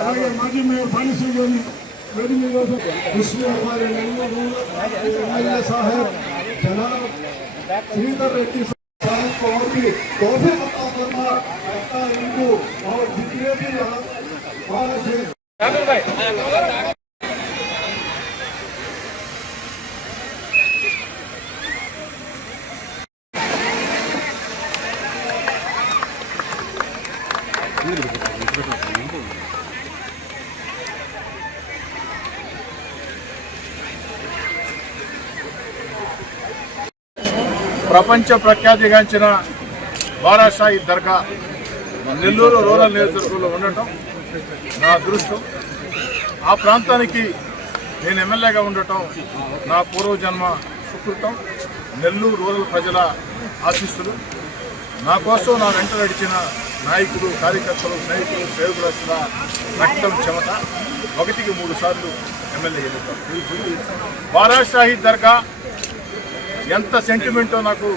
అలాగే మాజీ mayor policy గారిని వేడి మీద విశ్వకుమారి ఎమ్మెల్యే సాహెబ్ జనాబ్ శ్రీధర్ రెడ్డి साहब को और भी तोहफे अता फरमा अता इनको और जितने भी यहाँ से ప్రపంచ ప్రఖ్యాతిగాంచిన బారాషాహి దర్గా నెల్లూరు రూరల్ నియోజకవర్గంలో ఉండటం నా అదృష్టం. ఆ ప్రాంతానికి నేను ఎమ్మెల్యేగా ఉండటం నా పూర్వజన్మ సుకృతం. నెల్లూరు రూరల్ ప్రజల ఆశీస్సులు, నా కోసం నా వెంట నడిచిన నాయకులు, కార్యకర్తలు, స్నేహితులు, సేవకుల రక్తం, చెమట 1కి 3 సార్లు ఎమ్మెల్యే ఎన్నుతాం. బారాషాహి దర్గా ఎంత సెంటిమెంటో నాకు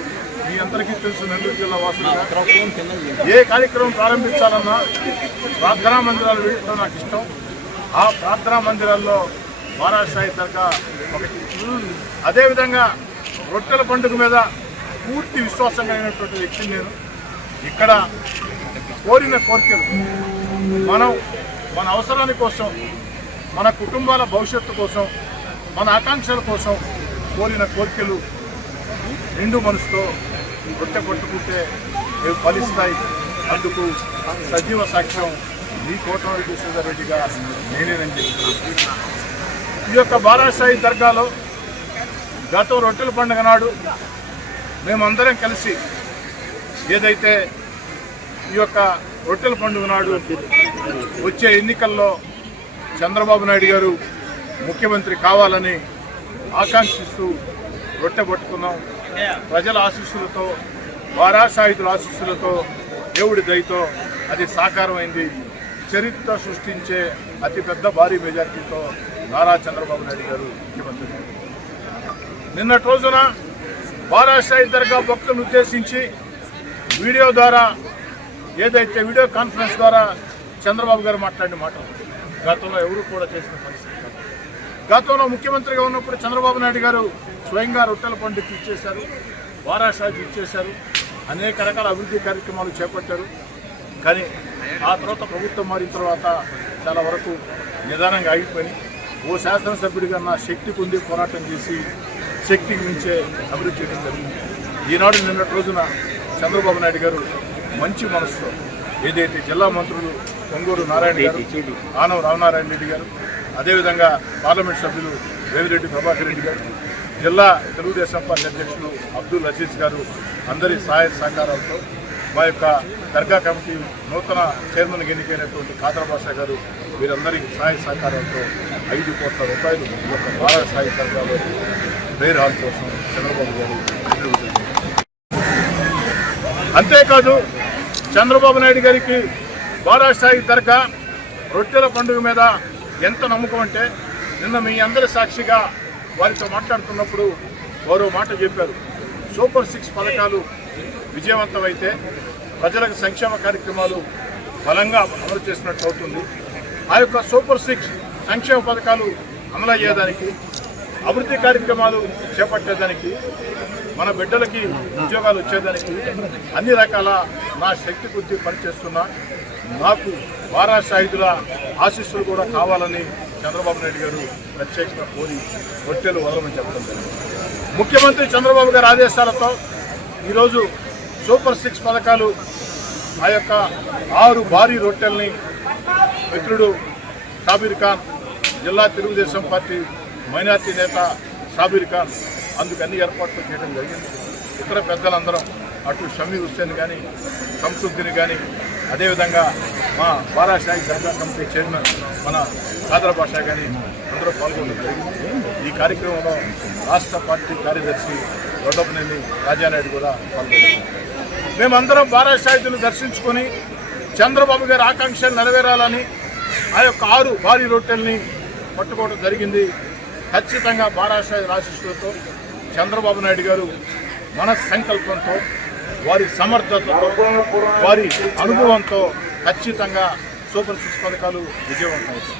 మీ అందరికీ తెలుసు. నెల్లూరు జిల్లా వాసులుగా ఏ కార్యక్రమం ప్రారంభించాలన్నా ప్రార్థనా మందిరాలు వేయడం నాకు ఇష్టం. ఆ ప్రార్థనా మందిరాల్లో బారాషాహి దర్గా ఒకటి. అదేవిధంగా రొట్టెల పండుగ మీద పూర్తి విశ్వాసం కలిగినటువంటి వ్యక్తిని నేను. ఇక్కడ కోరిన కోరికలు మనం మన అవసరాల కోసం, మన కుటుంబాల భవిష్యత్తు కోసం, మన ఆకాంక్షల కోసం కోరిన కోరికలు నిండు మనసుతో రొట్టె పట్టుకుంటే అవి ఫలిస్తాయి. అందుకు సజీవ సాక్ష్యం మీ కోటమిరెడ్డి శ్రీధర్ రెడ్డిగా నేనేనని చెప్తున్నాను. ఈ యొక్క బారాషాహి దర్గాలో గతం రొట్టెల పండుగ నాడు మేమందరం కలిసి ఏదైతే ఈ యొక్క రొట్టెల పండుగ నాడు వచ్చే ఎన్నికల్లో చంద్రబాబు నాయుడు గారు ముఖ్యమంత్రి కావాలని ఆకాంక్షిస్తూ రొట్టె పట్టుకున్నాం. ప్రజల ఆశీస్సులతో, బారాషాహిదుల ఆశీస్సులతో, దేవుడి దయతో అది సాకారమైంది. చరిత్ర సృష్టించే అతిపెద్ద భారీ మెజార్టీతో నారా చంద్రబాబు నాయుడు గారు ముఖ్యమంత్రి. నిన్నటి రోజున బారాషాహి దర్గా భక్తులను ఉద్దేశించి వీడియో ద్వారా, ఏదైతే వీడియో కాన్ఫరెన్స్ ద్వారా చంద్రబాబు గారు మాట్లాడిన మాటలు గతంలో ఎవరు కూడా చేసిన పరిస్థితి. గతంలో ముఖ్యమంత్రిగా ఉన్నప్పుడు చంద్రబాబు నాయుడు గారు స్వయంగా రొట్టెల పండుగకి ఇచ్చేశారు, బారాషాహికి ఇచ్చేశారు, అనేక రకాల అభివృద్ధి కార్యక్రమాలు చేపట్టారు. కానీ ఆ తర్వాత ప్రభుత్వం మారిన తర్వాత చాలా వరకు నిదానంగా ఆగిపోయి ఓ శాసనసభ్యుడిగా నా శక్తికి ఉంది పోరాటం చేసి శక్తికి మించే అభివృద్ధి చేయడం జరిగింది. ఈనాడు నిన్నటి రోజున చంద్రబాబు నాయుడు గారు మంచి మనసుతో ఏదైతే జిల్లా మంత్రులు పొంగూరు నారాయణ గారు, ఆనవ రామనారాయణ రెడ్డి గారు, అదేవిధంగా పార్లమెంట్ సభ్యులు వేమిరెడ్డి ప్రభాకర్ రెడ్డి గారు, జిల్లా తెలుగుదేశం పార్టీ అధ్యక్షులు అబ్దుల్ అజీజ్ గారు అందరి సహాయ సహకారాలతో, మా యొక్క దర్గా కమిటీ నూతన చైర్మన్ ఎన్నికైనటువంటి ఖాదర్ బాషా గారు, వీరందరి సహాయ సహకారాలతో 5 కోట్ల రూపాయలు ఈ యొక్క బారాషాహి దర్గాలో ప్రేయర్ హాల్ కోసం చంద్రబాబు గారు నిర్వహించారు. అంతేకాదు చంద్రబాబు నాయుడు గారికి బారాషాహి దర్గా రొట్టెల పండుగ మీద ఎంత నమ్మకం అంటే, నిన్న మీ అందరి సాక్షిగా వారితో మాట్లాడుతున్నప్పుడు వారు మాట చెప్పారు. సూపర్ 6 పథకాలు విజయవంతమైతే ప్రజలకు సంక్షేమ కార్యక్రమాలు బలంగా అమలు చేసినట్టు అవుతుంది. ఆ యొక్క సూపర్ 6 సంక్షేమ పథకాలు అమలు అయ్యేదానికి, అభివృద్ధి కార్యక్రమాలు చేపట్టేదానికి, మన బిడ్డలకి ఉద్యోగాలు వచ్చేదానికి అన్ని రకాల నా శక్తి కొద్దీ పనిచేస్తున్నా. నాకు బారాషాహిదుల ఆశీస్సులు కూడా కావాలని చంద్రబాబు నాయుడు గారు ప్రత్యేకంగా కోరి రొట్టెలు వదలమని చెప్పడం జరిగింది. ముఖ్యమంత్రి చంద్రబాబు గారి ఆదేశాలతో ఈరోజు సూపర్ 6 పథకాలు, ఆ యొక్క 6 భారీ రొట్టెల్ని మిత్రుడు షాబీర్ ఖాన్, జిల్లా తెలుగుదేశం పార్టీ మైనార్టీ నేత షాబీర్ ఖాన్ అందుకు అన్ని ఏర్పాట్లు చేయడం జరిగింది. ఇతర పెద్దలందరం అటు షమీ హుస్సేన్ కానీ, శంసుద్దీన్ కానీ, అదేవిధంగా మా బారాషాయి దర్గా కమిటీ చైర్మన్ మన ఖాదర్ బాషా కానీ అందరూ పాల్గొనడం జరిగింది. ఈ కార్యక్రమంలో రాష్ట్ర పార్టీ కార్యదర్శి వడ్డపనేని రాజానాయుడు కూడా పాల్గొన్నారు. మేమందరం బారాషాయిని దర్శించుకొని చంద్రబాబు గారి ఆకాంక్షలు నెరవేరాలని ఆ యొక్క 6 భారీ రొట్టెల్ని పట్టుకోవడం జరిగింది. ఖచ్చితంగా బారాషాయి ఆశీస్సులతో చంద్రబాబు నాయుడు గారు మన సంకల్పంతో, వారి సమర్థతతో, వారి అనుభవంతో ఖచ్చితంగా సూపర్ 6 పథకాలు విజయవంతమవుతాయి.